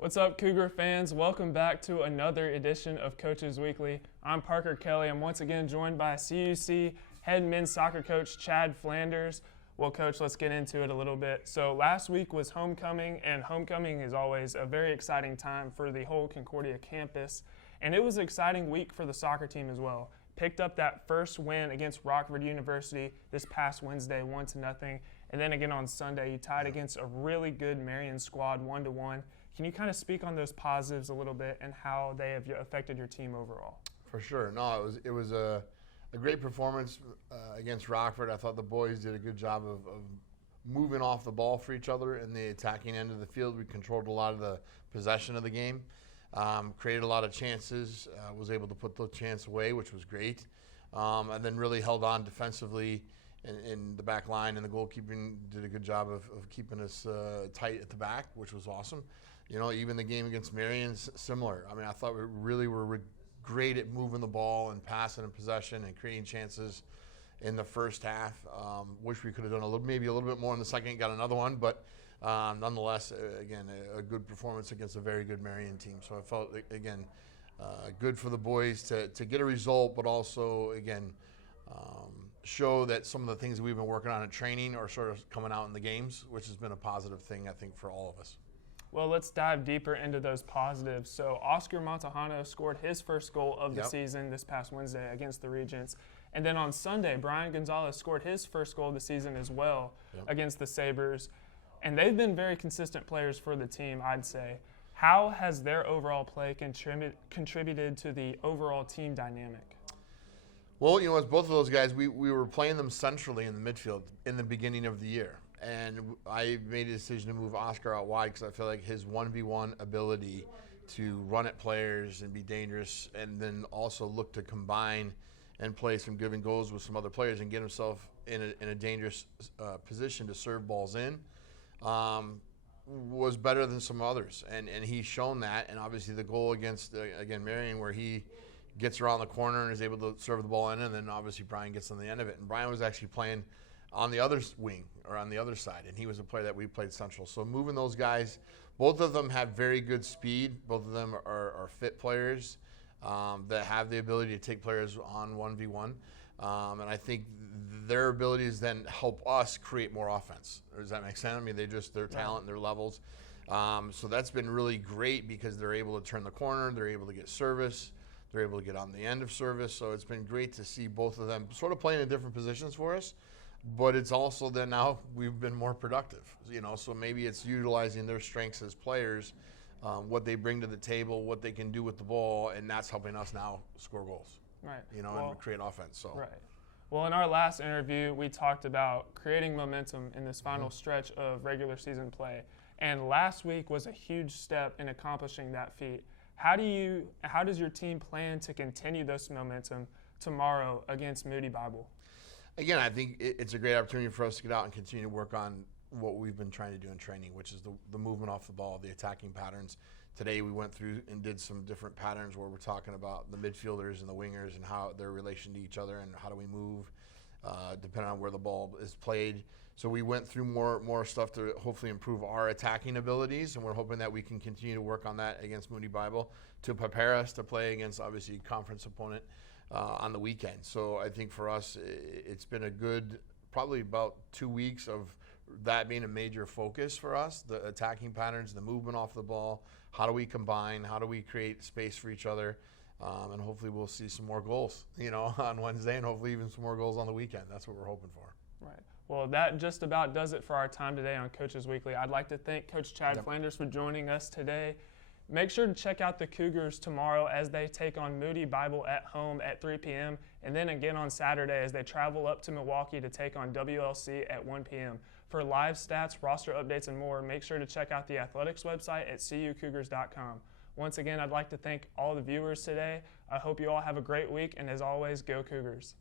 What's up, Cougar fans? Welcome back to another edition of Coaches Weekly. I'm Parker Kelly. I'm once again joined by CUC head men's soccer coach Chad Flanders. Well, Coach, let's get into it a little bit. So last week was homecoming, and homecoming is always a very exciting time for the whole Concordia campus. And it was an exciting week for the soccer team as well. Picked up that first win against Rockford University this past Wednesday, 1-0. And then again on Sunday, you tied against a really good Marion squad, 1-1. Can you kind of speak on those positives a little bit and how they have affected your team overall? For sure. No, it was a great performance against Rockford. I thought the boys did a good job of moving off the ball for each other in the attacking end of the field. We controlled a lot of the possession of the game, created a lot of chances, was able to put the chance away, which was great, and then really held on defensively in the back line, and the goalkeeping did a good job of keeping us tight at the back, which was awesome. You know, even the game against Marion, similar. I mean, I thought we really were great at moving the ball and passing and possession and creating chances in the first half. Wish we could have done maybe a little bit more in the second, got another one, but nonetheless, again, a good performance against a very good Marion team. So I felt, again, good for the boys to get a result, but also, again, show that some of the things that we've been working on in training are sort of coming out in the games, which has been a positive thing, I think, for all of us. Well, let's dive deeper into those positives. So Oscar Montejano scored his first goal of the season this past Wednesday against the Regents. And then on Sunday, Brian Gonzalez scored his first goal of the season as well against the Sabres. And they've been very consistent players for the team, I'd say. How has their overall play contributed to the overall team dynamic? Well, you know, as both of those guys, we were playing them centrally in the midfield in the beginning of the year. And I made a decision to move Oscar out wide because I feel like his 1v1 ability to run at players and be dangerous, and then also look to combine and play some give and goes with some other players and get himself in a dangerous position to serve balls in, was better than some others. And he's shown that. And obviously the goal against, again, Marion, where he gets around the corner and is able to serve the ball in, and then obviously Brian gets on the end of it. And Brian was actually playing on the other wing or on the other side, and he was a player that we played central. So moving those guys, both of them have very good speed. Both of them are fit players that have the ability to take players on 1v1. And I think their abilities then help us create more offense. Does that make sense? I mean, their talent and their levels. So that's been really great because they're able to turn the corner, they're able to get service, they're able to get on the end of service. So it's been great to see both of them sort of playing in different positions for us. But it's also that now we've been more productive, you know, so maybe it's utilizing their strengths as players, what they bring to the table, what they can do with the ball, and that's helping us now score goals, you know, and create offense. So. Right. Well, in our last interview, we talked about creating momentum in this final stretch of regular season play, and last week was a huge step in accomplishing that feat. How does your team plan to continue this momentum tomorrow against Moody Bible? Again, I think it's a great opportunity for us to get out and continue to work on what we've been trying to do in training, which is the movement off the ball, the attacking patterns. Today we went through and did some different patterns where we're talking about the midfielders and the wingers and how their relation to each other and how do we move depending on where the ball is played. So we went through more stuff to hopefully improve our attacking abilities, and we're hoping that we can continue to work on that against Moody Bible to prepare us to play against, obviously, conference opponent on the weekend. So I think for us, it's been a good, probably about 2 weeks of that being a major focus for us, the attacking patterns, the movement off the ball, how do we combine, how do we create space for each other, and hopefully we'll see some more goals, you know, on Wednesday, and hopefully even some more goals on the weekend. That's what we're hoping for. Right. Well, that just about does it for our time today on Coaches Weekly. I'd like to thank Coach Chad Flanders for joining us today. Make sure to check out the Cougars tomorrow as they take on Moody Bible at home at 3 p.m. and then again on Saturday as they travel up to Milwaukee to take on WLC at 1 p.m. For live stats, roster updates, and more, make sure to check out the athletics website at cucougars.com. Once again, I'd like to thank all the viewers today. I hope you all have a great week, and as always, go Cougars.